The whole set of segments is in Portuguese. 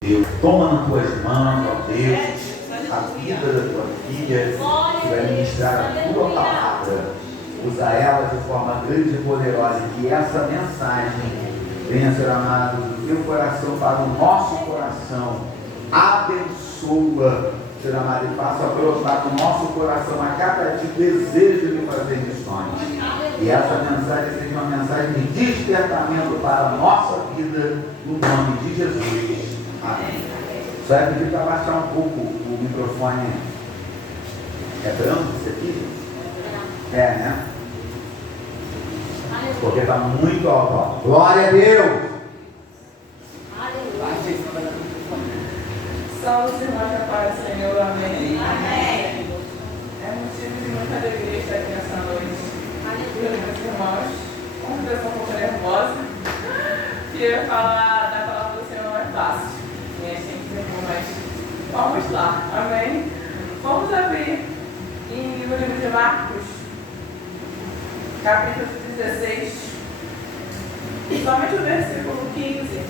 Deus, toma nas tuas mãos, ó Deus, a vida da tua filha, que vai ministrar a tua palavra. Usa ela de forma grande e poderosa, e que essa mensagem venha, Senhor amado, do teu coração para o nosso coração. Abençoa, Senhor amado, e faça brotar do nosso coração a cada dia desejo de fazer missões. E essa mensagem seja uma mensagem de despertamento para a nossa vida, no nome de Jesus. Amém. Só é pedir para baixar um pouco o microfone. É branco isso aqui? É, né? Porque está muito alto. Ó. Glória a Deus! Salve os irmãos da paz do Senhor, amém. Amém. É motivo de muita alegria estar aqui nessa noite. Aleluia. Meus irmãos, como eu sou um pouco nervosa, queria falar da palavra do Senhor não é fácil. Mas vamos lá, amém? Vamos abrir em o livro de Marcos, capítulo 16, somente o versículo 15.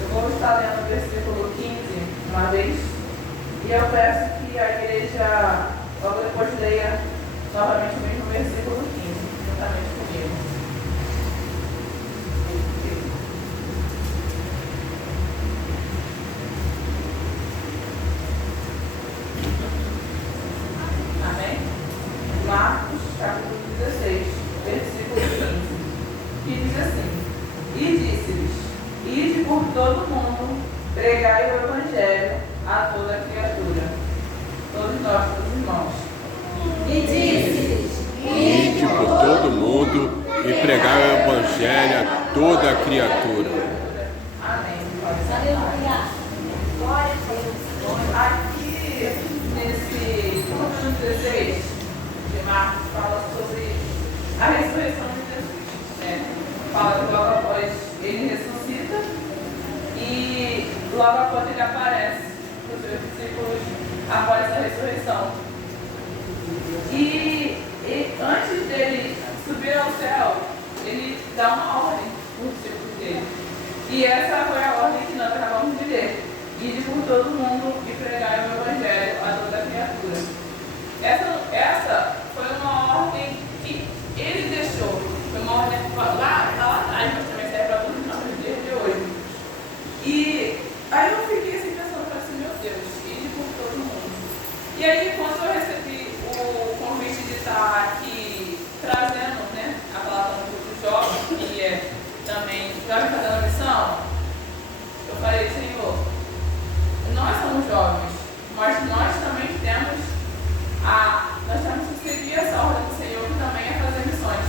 Eu vou estar lendo o versículo 15 uma vez, e eu peço que a igreja logo depois leia novamente o mesmo versículo 15, juntamente comigo. Marcos, capítulo 16, versículo 15, que diz assim: E disse-lhes: Ide por todo mundo, pregai o evangelho a toda criatura. Todos nós, todos irmãos. E disse-lhes: Ide por todo mundo e pregai o evangelho a toda criatura. Amém. Aleluia. Glória a Deus. Aqui, nesse capítulo 16, Marcos fala sobre a ressurreição de Jesus, né? Fala que logo após ele ressuscita e logo após ele aparece para os seus discípulos após essa ressurreição. E antes dele subir ao céu, ele dá uma ordem para os discípulos dele. E essa foi a ordem que nós acabamos de ler: ide por todo mundo e pregai o evangelho a toda criatura. Essa foi uma ordem que ele deixou. Foi uma ordem lá atrás, mas também serve para todos nós nos dias de hoje. E aí eu fiquei assim pensando, assim, meu Deus, ide por todo mundo. E aí quando eu recebi o convite de estar aqui trazendo, né, a palavra do grupo jovem, que é também jovem fazendo missão, eu falei: Senhor, nós somos jovens, mas nós também nós temos que seguir essa ordem do Senhor, que também é fazer missões.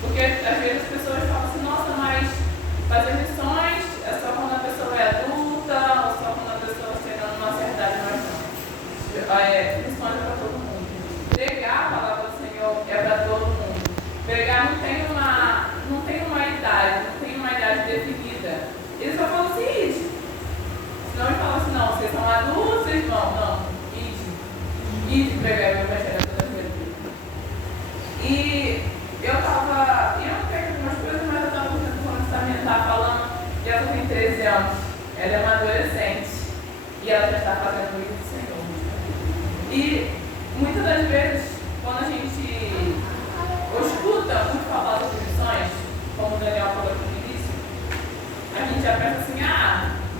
Porque às vezes as pessoas falam assim: nossa, mas fazer missões é só quando a pessoa é adulta, ou só quando a pessoa chega numa certa idade. Mas não. Missões é para todo mundo. Pregar a palavra do Senhor é para todo mundo. Pregar não tem uma idade, não tem uma idade definida. Ele só fala assim: ide. Senão ele fala assim: não, vocês são adultos, vocês vão. Não, ide pregar o evangelho a toda criatura. E eu não tenho algumas coisas, mas eu estava começando a falando que ela tem 13 anos. Ela é uma adolescente e ela já está fazendo o do Senhor. E muitas das vezes, quando a gente escuta muito falar sobre missões, como o Daniel falou aqui no início, a gente já pensa assim: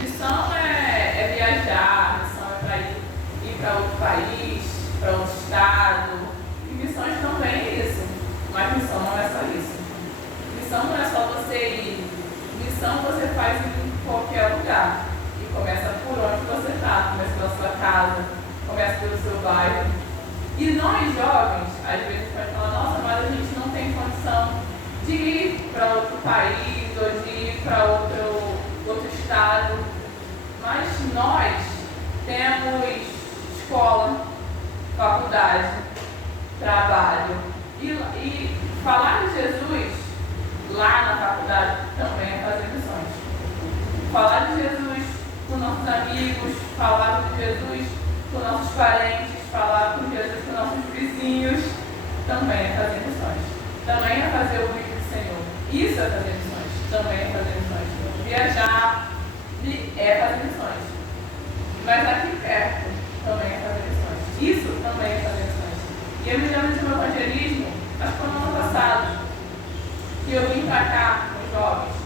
missão é viajar, missão é para ir para outro país, para outro estado. E missões também é isso. Mas missão não é só isso. Missão não é só você ir. Missão você faz em qualquer lugar. E começa por onde você está. Começa pela sua casa, começa pelo seu bairro. E nós jovens, às vezes pode falar: nossa, mas a gente não tem condição de ir para outro país ou de ir para outro estado. Mas nós temos escola, faculdade, trabalho. E falar de Jesus lá na faculdade também é fazer missões. Falar de Jesus com nossos amigos, falar de Jesus com nossos parentes, falar com Jesus com nossos vizinhos, também é fazer missões. Também é fazer o vídeo do Senhor. Isso é fazer missões. Também é fazer missões. viajar é fazer missões. Mas aqui perto também é fazer missões. Isso também é fazer missões. E eu me lembro de meu evangelismo, acho que foi no ano passado, que eu vim para cá com os jovens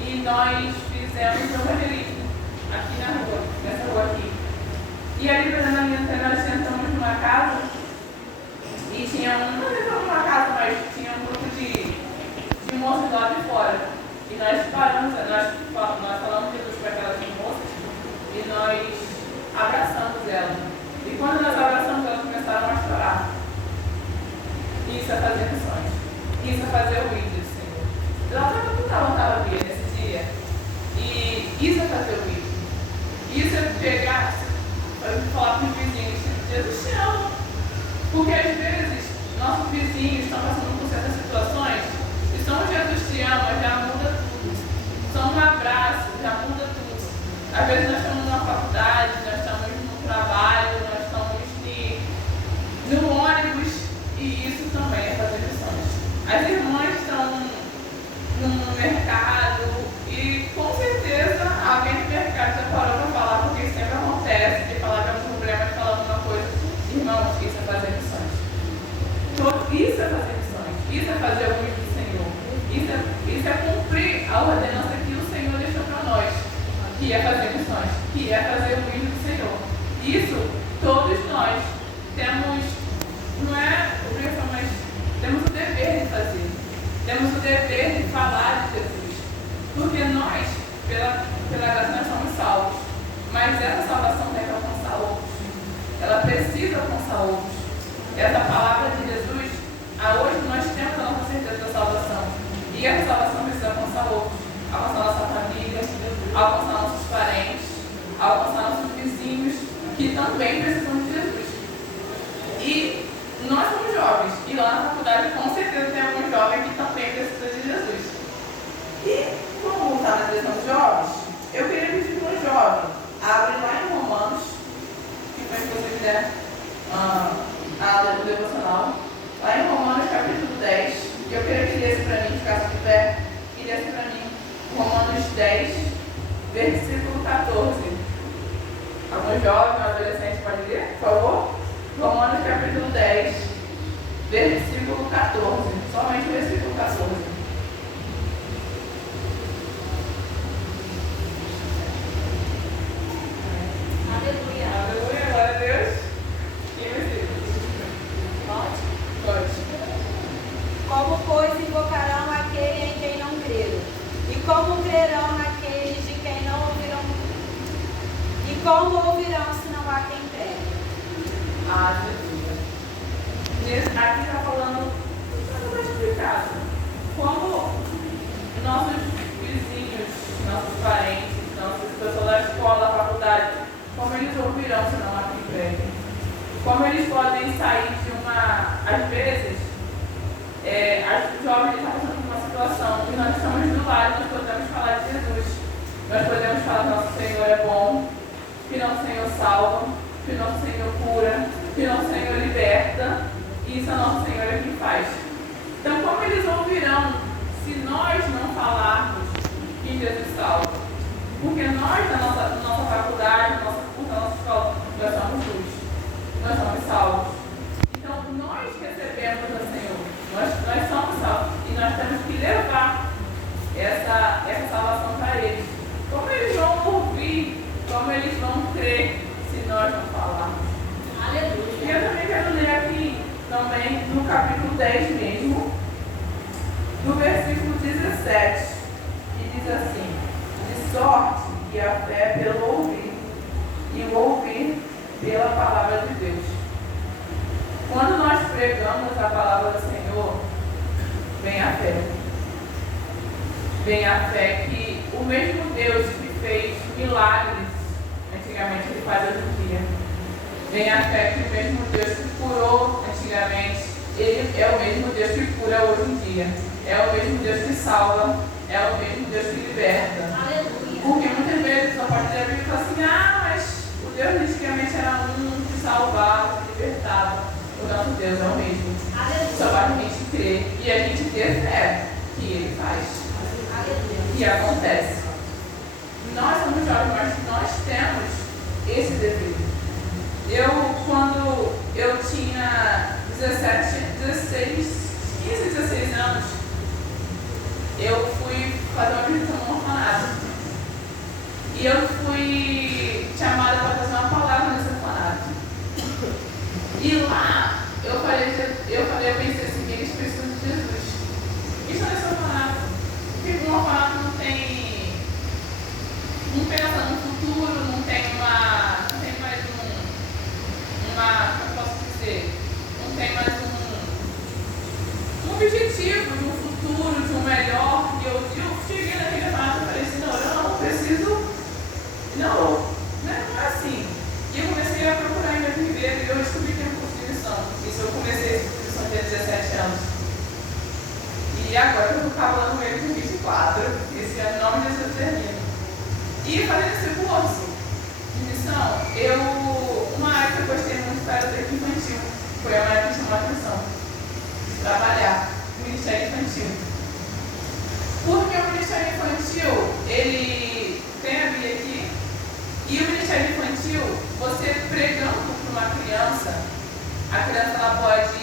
e nós fizemos um evangelismo aqui na rua, nessa rua aqui. E ali, por exemplo, na minha nós sentamos numa casa e tinha não sentamos numa casa, mas tinha um grupo de moços lá de fora. E nós falamos de Jesus para aquelas moças e nós abraçamos elas. E quando nós abraçamos, elas começaram a chorar. Isso é fazer missões. Isso é fazer o vídeo, Senhor. Ela estava via nesse dia. E isso é fazer o vídeo. Isso é pegar, falar para os vizinhos, Jesus te ama. Porque às vezes nossos vizinhos estão passando por certas situações e só Jesus te ama já muda tudo. Só um abraço já muda tudo. Às vezes nós estamos numa faculdade, nós estamos no trabalho, nós estamos no ônibus e isso também é fazer missões. As irmãs estão no mercado e com certeza alguém do mercado já parou para falar, porque isso sempre acontece, de falar de algum problema, de falar alguma coisa. Irmãos, isso é fazer missões. Isso é fazer missões. Isso é fazer o vídeo do Senhor. Isso é cumprir a ordenança que o Senhor deixou para nós, que é fazer missões, que é fazer o vídeo do Senhor. Isso todos nós temos, não é obrigação, mas temos o dever de fazer. Temos o dever de falar de Jesus. Porque nós, pela graça, nós somos salvos. Mas essa salvação tem que alcançar outros. Ela precisa alcançar outros. Essa palavra de Jesus, hoje nós temos a nossa certeza da salvação. E essa salvação precisa alcançar outros. Alcançar nossa família, alcançar nossos parentes, alcançar nossos vizinhos, que também precisam de Jesus. E nós somos jovens, e lá na faculdade com certeza tem algum jovem que também precisa de Jesus. E como está na direção dos jovens, eu queria pedir para um jovem abre lá em Romanos, que foi que você quiser o devocional, lá em Romanos capítulo 10, que eu queria que lesse para mim, ficasse de pé, e lesse para mim Romanos 10, versículo 14. Algum jovem, adolescente pode ler, por favor? Romanos capítulo 10, versículo 14. Somente o versículo 14. Aleluia. Aleluia, glória a Deus. Quem versículo? Pode. Como, pois, invocarão aquele em quem não creram? E como crerão naqueles de quem não ouvirão? E como ouvirão se não há quem pregue? Aqui está falando, tudo mais explicado. Como nossos vizinhos, nossos parentes, nossas pessoas da escola, da faculdade, como eles ouvirão se não há quem pregue? Como eles podem sair de uma. Às vezes, os jovens estão passando por uma situação e nós estamos do lado, nós podemos falar de Jesus. Nós podemos falar que nosso Senhor é bom, que nosso Senhor salva, que nosso Senhor cura, que nosso Senhor liberta, e isso é nosso Senhor é quem faz. Então, como eles ouvirão se nós não falarmos que Jesus salva? Porque nós, na nossa faculdade, na nossa escola, nós somos luz, nós somos salvos. Então, nós recebemos o Senhor, nós somos salvos, e nós temos que levar essa salvação para eles. Como eles vão ouvir, como eles vão crer se nós não falarmos? Aleluia. E eu também quero ler aqui, também no capítulo 10 mesmo, do versículo 17, que diz assim: de sorte que a fé é pelo ouvir, e o ouvir pela palavra de Deus. Quando nós pregamos a palavra do Senhor, vem a fé. Vem a fé que o mesmo Deus que fez milagres, antigamente ele faz hoje em dia. Vem a fé que o mesmo Deus que curou antigamente, ele é o mesmo Deus que cura hoje em dia. É o mesmo Deus que salva, é o mesmo Deus que liberta. Aleluia. Porque muitas vezes só pode ler a Bíblia e falar assim: mas o Deus de antigamente era um que salvava, que libertava. O nosso Deus é o mesmo. Aleluia. Só para a gente crer e a gente ter fé que Ele faz. Aleluia. E acontece. nós somos jovens, mas nós temos esse dever. Quando eu tinha 15, 16 anos, eu fui fazer uma visita no orfanato. E eu fui chamada para fazer uma palavra nesse orfanato. E lá, eu pensei assim, eles precisam de Jesus. Isso nesse orfanato. Porque um orfanato não pensa no futuro, não tem mais como posso dizer, não tem mais um objetivo de um futuro, de um melhor. E eu cheguei naquele orfanato e falei assim, não, eu não preciso, não é assim. E eu comecei a procurar em meu viver e eu descobri que tem um curso de missão. Isso eu comecei esse curso de missão de 17 anos. E agora eu estou acabando ele com 24, esse ano, em nome de Jesus, termino. E fazendo esse curso de missão, uma área que eu gostei muito era o treino infantil. Foi a área que chamou a atenção. Trabalhar no Ministério Infantil. Porque o Ministério Infantil, ele tem a Bíblia aqui, e o Ministério Infantil, você pregando para uma criança, a criança ela pode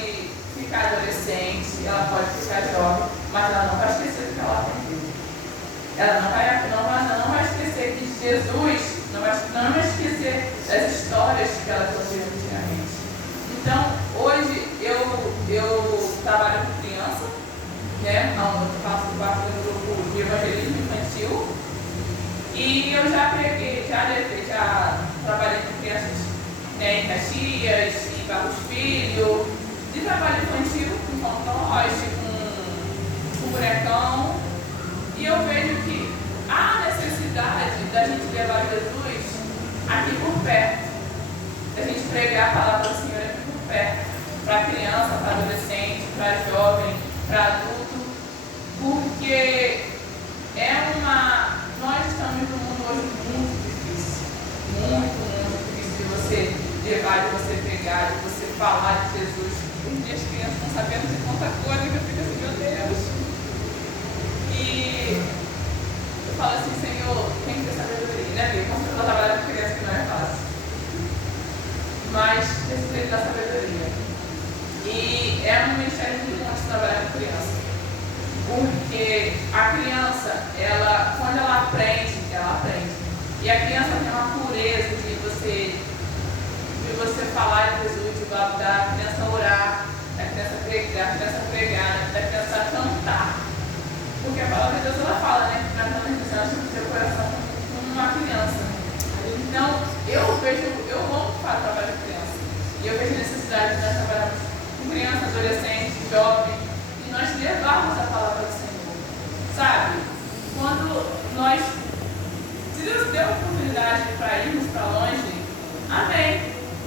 ficar adolescente, ela pode ficar jovem, mas ela não vai esquecer do que ela aprendeu. Ela não vai esquecer que Jesus, não vai esquecer das histórias que ela ouviu antigamente. Então, hoje eu trabalho com criança, né? Eu faço parte do grupo de evangelismo infantil. E eu já trabalhei com crianças, né, em Caxias, em Barros Filho, de trabalho infantil, com Fontão Rocha, com Bonecão. E eu vejo que há necessidade da gente levar Jesus aqui por perto, da gente pregar a palavra do Senhor aqui por perto, para criança, para adolescente, para jovem, para adulto, porque nós estamos num mundo hoje muito difícil, muito difícil de você levar, de você pregar, de você falar de Jesus. Hoje em dia as crianças não sabendo de tanta coisa que eu fico assim, meu Deus. E eu falo assim, Senhor, tem que ter sabedoria, né, Bia? Como você está trabalhando com criança que não é fácil. Mas precisa da sabedoria. E é um ministério muito bom de trabalhar com criança. Porque a criança, quando ela aprende. E a criança tem uma pureza de você falar de Jesus, da criança orar, da criança pregar, da criança cantar. Porque a palavra de Deus ela fala, né? Que nós estamos dizendo que seu coração como uma criança. Então, eu amo trabalhar com criança. E eu vejo necessidade de nós trabalharmos com crianças, adolescentes, jovens, e nós levarmos a palavra do Senhor. Sabe? Se Deus deu a oportunidade para irmos para longe, amém.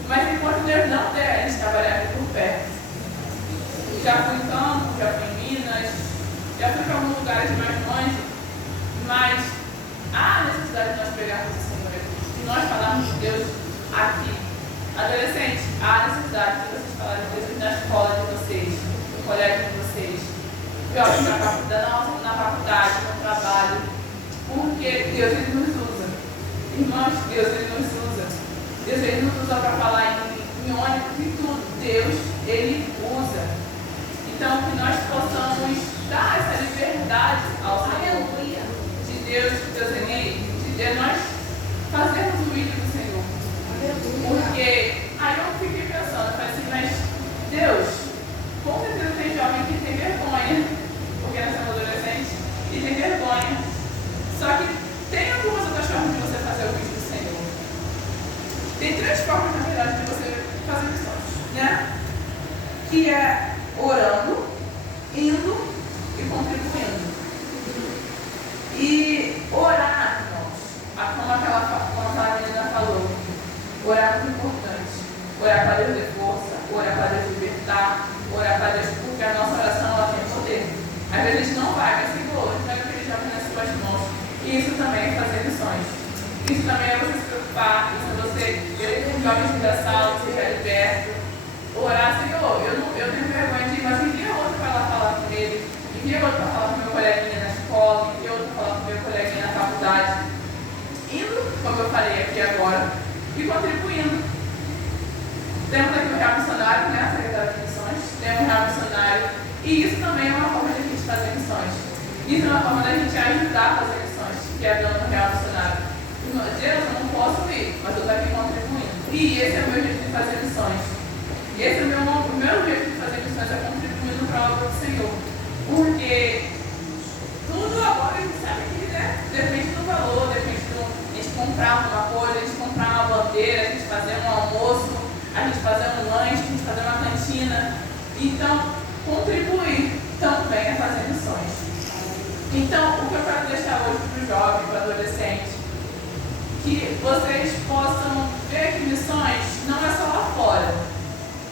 Mas enquanto Deus não der, a gente trabalhar aqui por perto. Já fui em Campo, já fui em Minas, já fui para alguns lugares mais longe, mas há necessidade de nós pegarmos o Senhor aqui, de nós falarmos de Deus aqui. Adolescentes, há necessidade de vocês falarem de Deus na escola de vocês, no colégio de vocês, na faculdade, no trabalho, porque Deus ele nos usa. Irmãos, Deus ele nos usa. Deus ele nos usa para falar em ônibus e tudo. Deus ele usa. Então, que nós possamos dar essa liberdade ao Senhor. De Deus nós fazermos o vídeo do Senhor. Porque aí eu fiquei pensando, eu falei assim, mas Deus, com certeza tem jovem que tem vergonha, porque nós somos adolescentes, e tem vergonha. Só que tem algumas outras formas de você fazer o vídeo do Senhor. Tem 3 formas, na verdade, de você fazer missões, né? Que é orando, indo e contribuindo. E orar, irmãos, como aquela menina falou, orar é muito importante. Orar para Deus ter força, orar para Deus libertar, orar para Deus, porque a nossa oração ela tem poder. Às vezes a gente não vai, mas Senhor, entrega aquele jovem nas suas mãos. E isso também é fazer missões. Isso também é você se preocupar, isso é você ver com jovens da sala, seja liberto. Orar, Senhor, eu tenho vergonha de ir, mas envia outro para lá falar com ele, envia outro para falar com meu coleguinha na escola, envia outro para falar com meu coleguinha na faculdade. indo, como eu falei aqui agora, e contribuindo. Temos aqui o Real Missionário, né, a Secretaria de Missões, temos o Real Missionário, e isso também é uma forma de a gente fazer missões. Isso é uma forma da gente ajudar a fazer missões, que é dando o Real Missionário. Deus, eu não posso ir, mas eu estou aqui contribuindo. E esse é o meu jeito de fazer missões. Esse é o meu jeito de fazer missões, é contribuindo para a obra do Senhor. Porque tudo agora a gente sabe que, né, depende do valor, depende de a gente comprar alguma coisa, a gente comprar uma bandeira, a gente fazer um almoço, a gente fazer um lanche, a gente fazer uma cantina. Então, contribuir também é fazer missões. Então, o que eu quero deixar hoje para o jovem, para o adolescente, que vocês possam ver que missões não é só lá fora,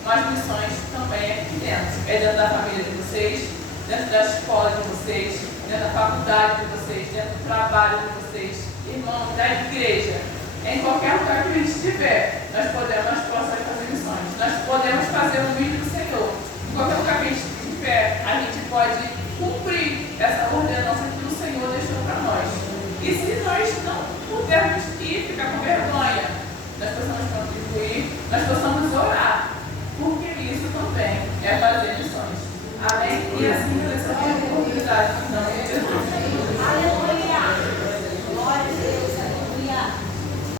mas missões também é aqui dentro. É dentro da família de vocês, dentro da escola de vocês, dentro da faculdade de vocês, dentro do trabalho de vocês, irmãos, da igreja. Em qualquer lugar que a gente estiver, nós possamos fazer missões. Nós podemos fazer o vídeo do Senhor. Em qualquer lugar que a gente estiver, a gente pode cumprir essa ordenança que o Senhor deixou para nós. E se nós não pudermos ir, ficar com vergonha, nós possamos contribuir, nós possamos orar, porque isso também é fazer missões. Amém? E assim, eu essa oportunidade, em nome de Jesus.